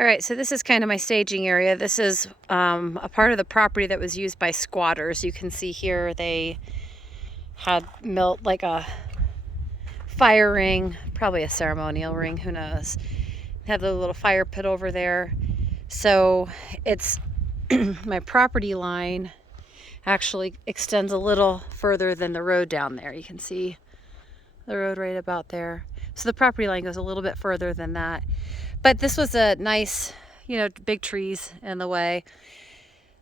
All right, so this is kind of my staging area. This is a part of the property that was used by squatters. You can see here they had built like a fire ring, probably a ceremonial ring, who knows. Had a little fire pit over there. So it's my property line actually extends a little further than the road down there. You can see the road right about there. So the property line goes a little bit further than that. But this was a nice, big trees in the way.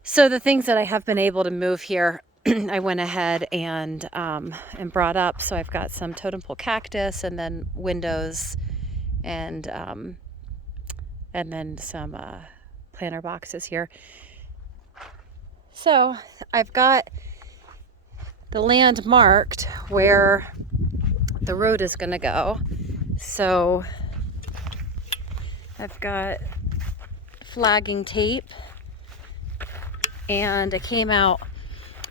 So the things that I have been able to move here, I went ahead and brought up. So I've got some totem pole cactus, and then windows, and then some planter boxes here. So I've got the land marked where the road is going to go. So I've got flagging tape, and I came out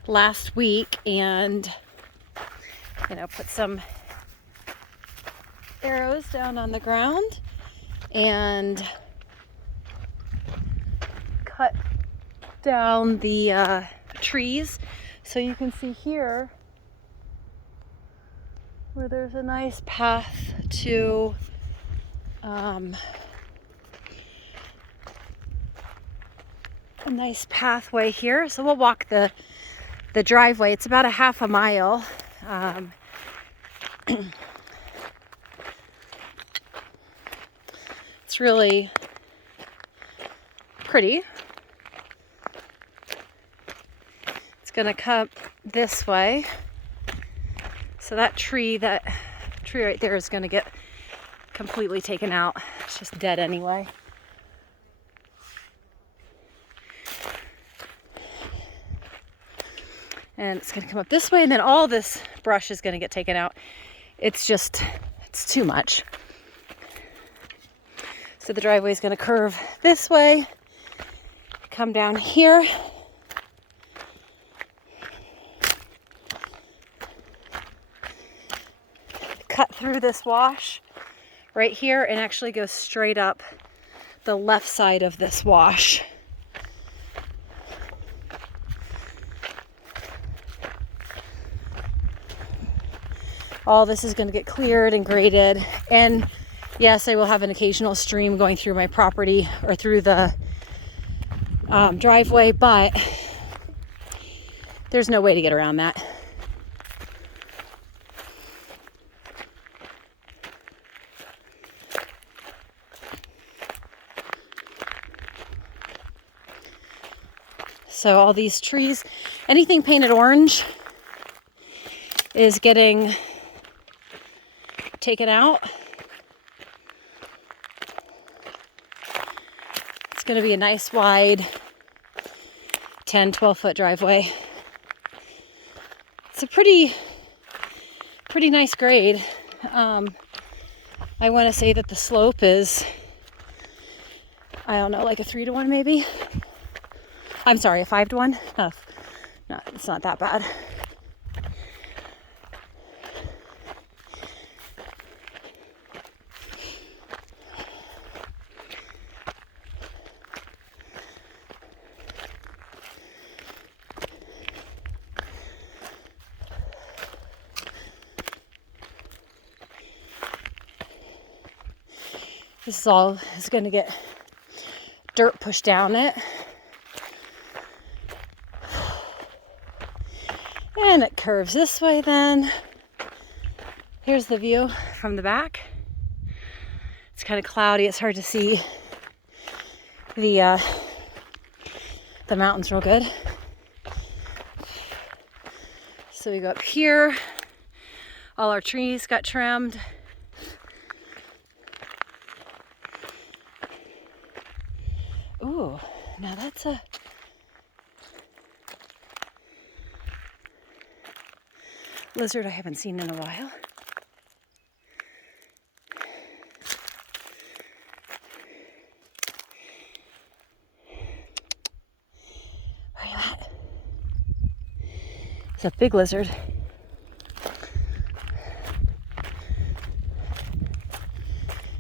last week and put some arrows down on the ground and cut down the trees. So you can see here where there's a nice path to a nice pathway here. So we'll walk the driveway. It's about a half a mile. It's really pretty. It's gonna come this way. So that tree right there is gonna get completely taken out. It's just dead anyway. And it's gonna come up this way, and then all this brush is gonna get taken out. It's too much. So the driveway is gonna curve this way, come down here, cut through this wash right here, and actually go straight up the left side of this wash. All this is going to get cleared and graded, and yes, I will have an occasional stream going through my property or through the driveway, but there's no way to get around that. So all these trees, anything painted orange is getting taken out. It's going to be a nice wide 10-12 foot driveway. It's a pretty nice grade. I want to say that the slope is, I don't know, like a 3-to-1 maybe. I'm sorry, a 5-to-1. No, it's not that bad. This is going to get dirt pushed down it. And it curves this way then. Here's the view from the back. It's kind of cloudy. It's hard to see the mountains real good. So we go up here. All our trees got trimmed. Ooh, now that's a lizard I haven't seen in a while. Where are you at? It's a big lizard.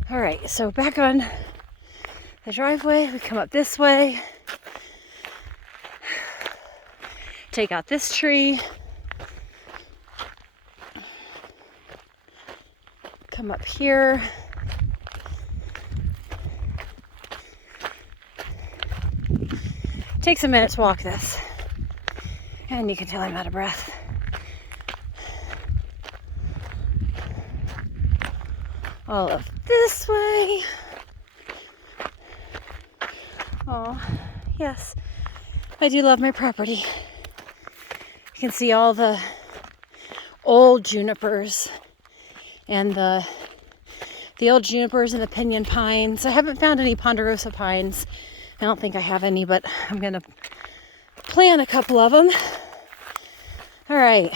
All right, so back on the driveway. We come up this way, take out this tree, come up here. Takes a minute to walk this, and you can tell I'm out of breath. All of this way. Oh, yes, I do love my property. You can see all the old junipers and the old junipers and the pinyon pines. I haven't found any ponderosa pines. I don't think I have any, but I'm gonna plant a couple of them. All right,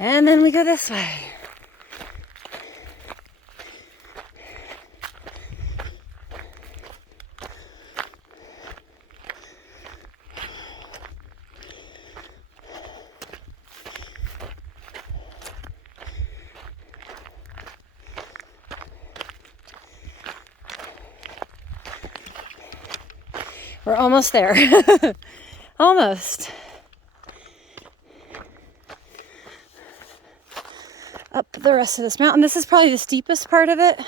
and then we go this way. We're almost there. Almost. Up the rest of this mountain. This is probably the steepest part of it.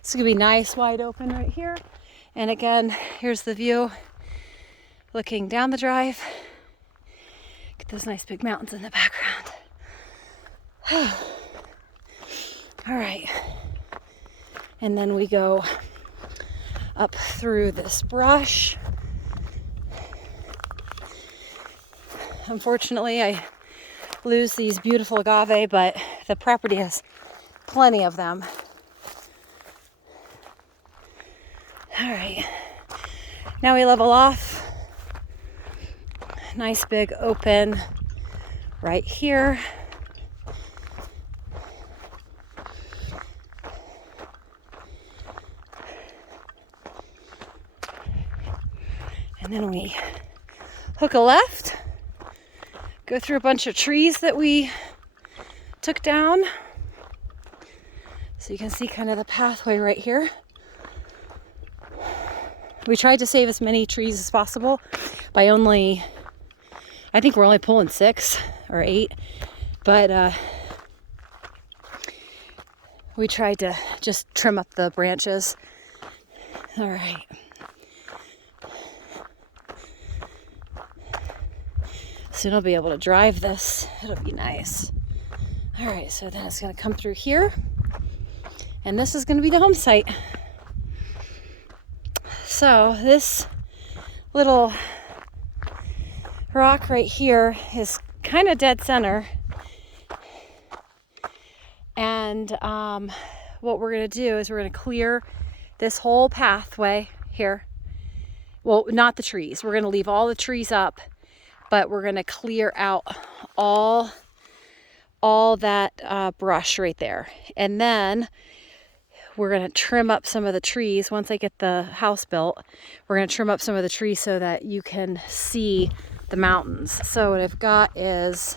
It's gonna be nice, wide open right here. And again, here's the view looking down the drive. Get those nice big mountains in the background. All right. And then we go up through this brush. Unfortunately, I lose these beautiful agave, but the property has plenty of them. All right. Now we level off. Nice big open right here. And then we hook a left, go through a bunch of trees that we took down. So you can see kind of the pathway right here. We tried to save as many trees as possible by I think we're only pulling 6 or 8, but we tried to just trim up the branches. All right. Soon I'll be able to drive this. It'll be nice. All right, so then it's gonna come through here, and this is gonna be the home site. So this little rock right here is kind of dead center. And what we're gonna do is we're gonna clear this whole pathway here. Well, not the trees. We're gonna leave all the trees up, but we're gonna clear out all that brush right there. And then we're gonna trim up some of the trees. Once I get the house built, we're gonna trim up some of the trees so that you can see the mountains. So what I've got is,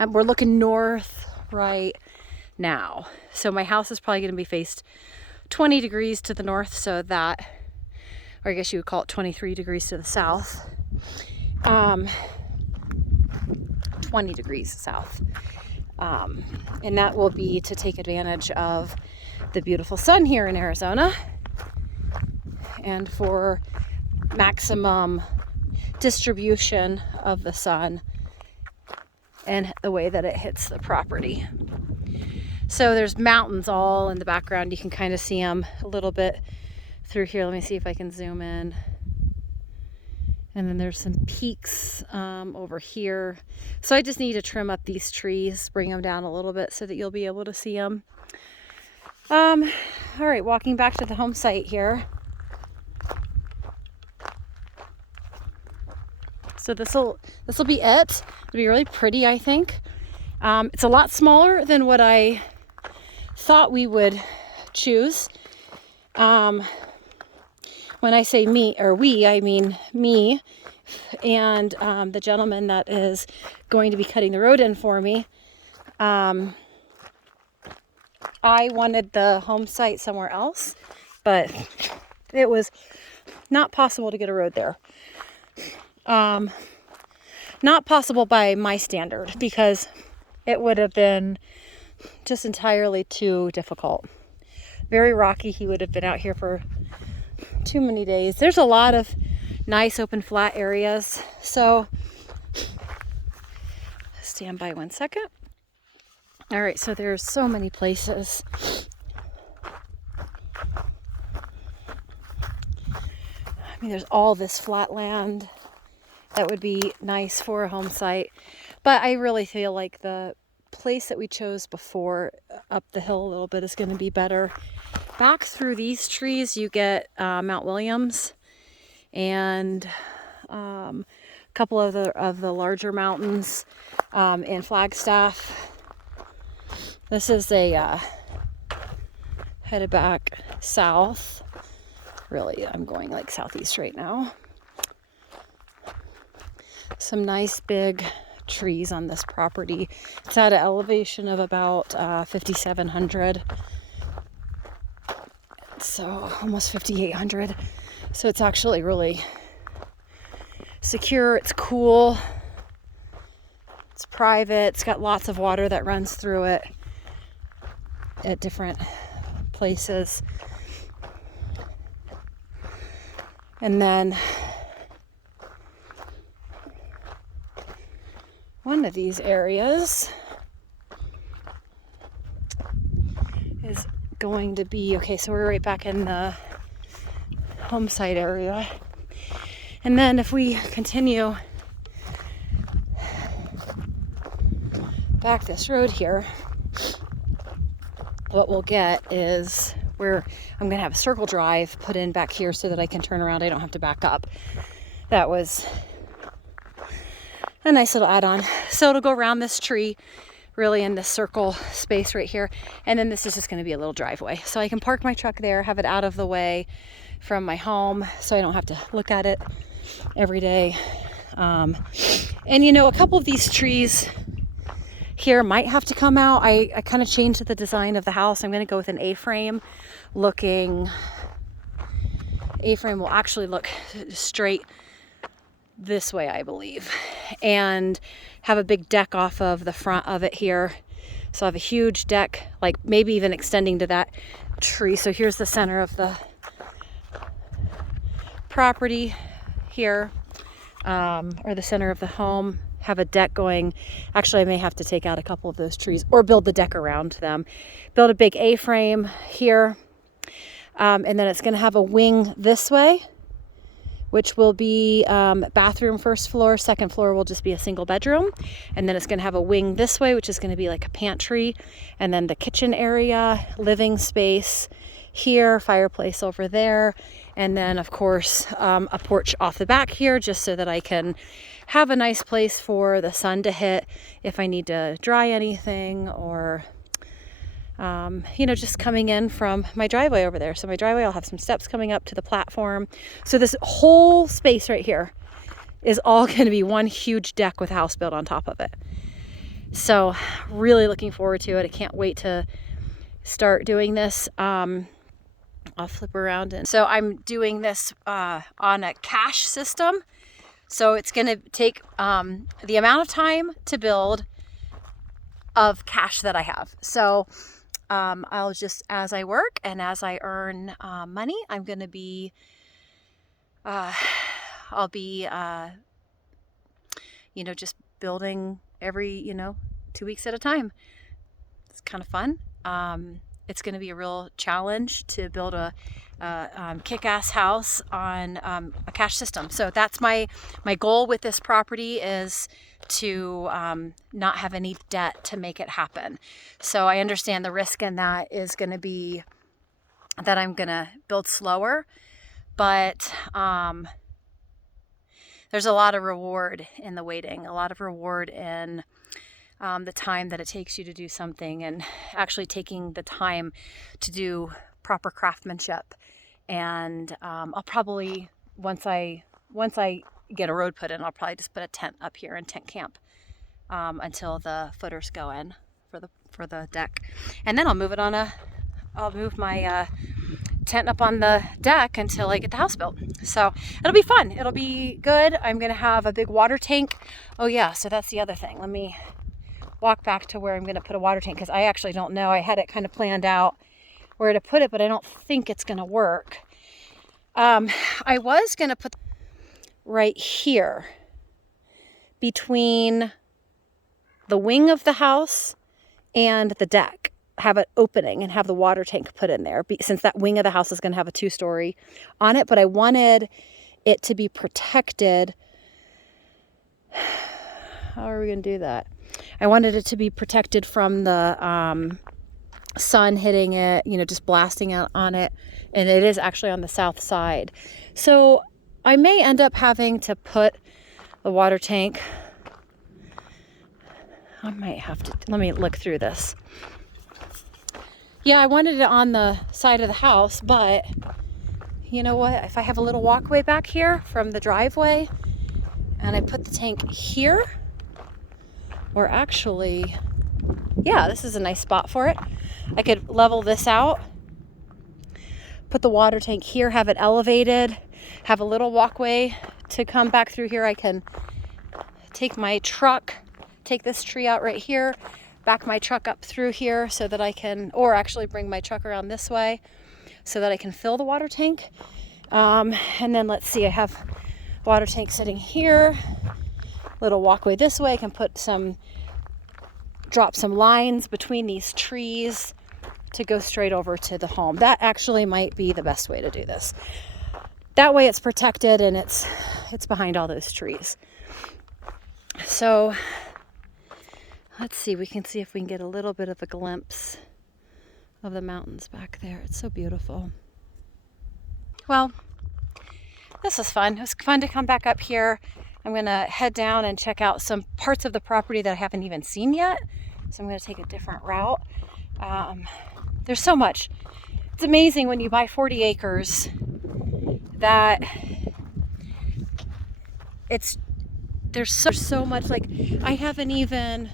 we're looking north right now. So my house is probably gonna be faced 20 degrees to the north, so that, or I guess you would call it 23 degrees to the south. 20 degrees south. And that will be to take advantage of the beautiful sun here in Arizona and for maximum distribution of the sun and the way that it hits the property. So there's mountains all in the background. You can kind of see them a little bit through here. Let me see if I can zoom in. And then there's some peaks over here. So I just need to trim up these trees, bring them down a little bit so that you'll be able to see them. All right, walking back to the home site here. So this'll be it. It'll be really pretty, I think. It's a lot smaller than what I thought we would choose. When I say me or we, I mean me And the gentleman that is going to be cutting the road in for me, I wanted the home site somewhere else, but it was not possible to get a road there. Not possible by my standard, because it would have been just entirely too difficult. Very rocky. He would have been out here for too many days. There's a lot of nice open flat areas. So stand by 1 second. All right, so there's so many places. I mean, there's all this flat land that would be nice for a home site. But I really feel like the place that we chose before, up the hill a little bit, is going to be better. Back through these trees, you get Mount Williams and a couple of the larger mountains in Flagstaff. This is a headed back south. Really, I'm going like southeast right now. Some nice big trees on this property. It's at an elevation of about 5,700. So almost 5,800. So it's actually really secure. It's cool. It's private. It's got lots of water that runs through it at different places. And then one of these areas is going to be, okay, so we're right back in the home site area. And then if we continue back this road here, what we'll get is where I'm going to have a circle drive put in back here so that I can turn around. I don't have to back up. That was a nice little add-on. So it'll go around this tree, really in this circle space right here. And then this is just going to be a little driveway. So I can park my truck there, have it out of the way from my home so I don't have to look at it every day. And you know, a couple of these trees here might have to come out. I kind of changed the design of the house. I'm going to go with an A-frame looking. A-frame will actually look straight this way, I believe, and have a big deck off of the front of it here. So I have a huge deck, like maybe even extending to that tree. So here's the center of the property here, or the center of the home. Have a deck going. Actually, I may have to take out a couple of those trees or build the deck around them. Build a big A-frame here, and then it's going to have a wing this way, which will be bathroom first floor. Second floor will just be a single bedroom. And then it's going to have a wing this way, which is going to be like a pantry. And then the kitchen area, living space here, fireplace over there. And then, of course, a porch off the back here, just so that I can have a nice place for the sun to hit if I need to dry anything, or you know, just coming in from my driveway over there. So my driveway, I'll have some steps coming up to the platform. So this whole space right here is all going to be one huge deck with a house built on top of it. So really looking forward to it. I can't wait to start doing this. I'll flip around. And so I'm doing this on a cash system. So it's going to take the amount of time to build of cash that I have. So I'll just, as I work and as I earn money, I'm going to be, I'll be, you know, just building every, you know, 2 weeks at a time. It's kind of fun. It's going to be a real challenge to build a kick-ass house on a cash system. So that's my goal with this property, is to not have any debt to make it happen. So I understand the risk in that is going to be that I'm going to build slower, but there's a lot of reward in the waiting, a lot of reward in the time that it takes you to do something, and actually taking the time to do proper craftsmanship. And I'll probably, once I get a road put in, I'll probably just put a tent up here and tent camp until the footers go in for the deck. And then I'll move my tent up on the deck until I get the house built. So it'll be fun. It'll be good. I'm gonna have a big water tank. Oh yeah, so that's the other thing. Let me walk back to where I'm gonna put a water tank, because I actually don't know. I had it kind of planned out where to put it, but I don't think it's gonna work. I was gonna put right here between the wing of the house and the deck, have an opening and have the water tank put in there, since that wing of the house is going to have a 2-story on it. But I wanted it to be protected. How are we going to do that? I wanted it to be protected from the sun hitting it, you know, just blasting out on it. And it is actually on the south side. So I may end up having to put the water tank. I might have to, let me look through this. Yeah, I wanted it on the side of the house, but you know what? If I have a little walkway back here from the driveway and I put the tank here, or actually, yeah, this is a nice spot for it. I could level this out, put the water tank here, have it elevated, have a little walkway to come back through here. I can take my truck, take this tree out right here, back my truck up through here so that I can, or actually bring my truck around this way so that I can fill the water tank. And then let's see, I have water tank sitting here, little walkway this way. I can drop some lines between these trees to go straight over to the home. That actually might be the best way to do this. That way it's protected and it's behind all those trees. So let's see, we can see if we can get a little bit of a glimpse of the mountains back there. It's so beautiful. Well, this was fun. It was fun to come back up here. I'm gonna head down and check out some parts of the property that I haven't even seen yet. So I'm gonna take a different route. There's so much. It's amazing when you buy 40 acres that there's so much. Like I haven't even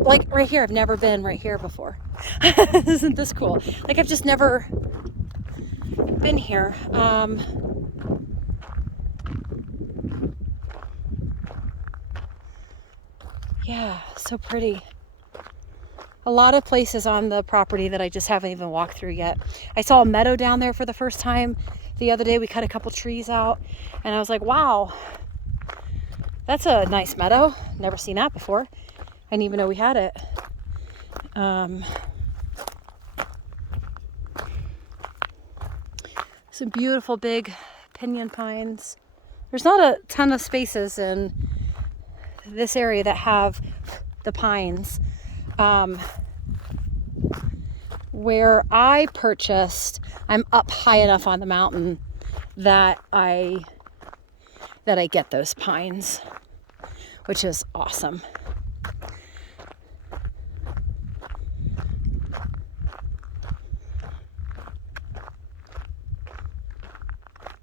like right here, I've never been right here before. Isn't this cool? Like I've just never been here. Yeah, so pretty. A lot of places on the property that I just haven't even walked through yet. I saw a meadow down there for the first time the other day. We cut a couple trees out and I was like, wow, that's a nice meadow. Never seen that before. I didn't even know we had it. Some beautiful big pinyon pines. There's not a ton of spaces in this area that have the pines. Where I purchased, I'm up high enough on the mountain that I get those pines, which is awesome.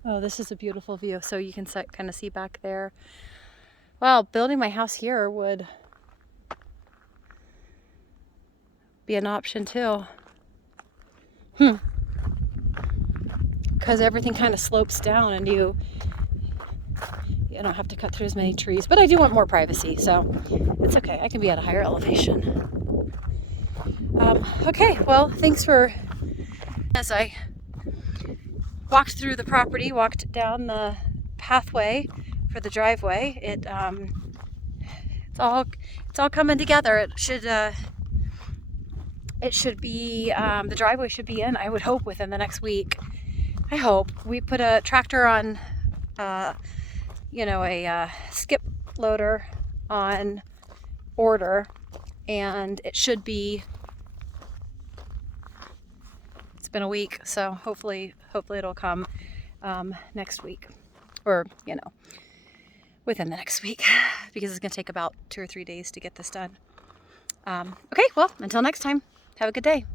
Oh, this is a beautiful view. So you can kind of see back there. Well, building my house here would be an option too. Because everything kind of slopes down and you don't have to cut through as many trees. But I do want more privacy, so it's okay. I can be at a higher elevation. Okay, well, thanks for, as I walked through the property, walked down the pathway for the driveway, it's all coming together. It should be, the driveway should be in, I would hope, within the next week. I hope. We put a tractor on, a skip loader on order, and it should be, it's been a week, so hopefully it'll come next week, or, within the next week, because it's going to take about 2 or 3 days to get this done. Okay, well, until next time, have a good day.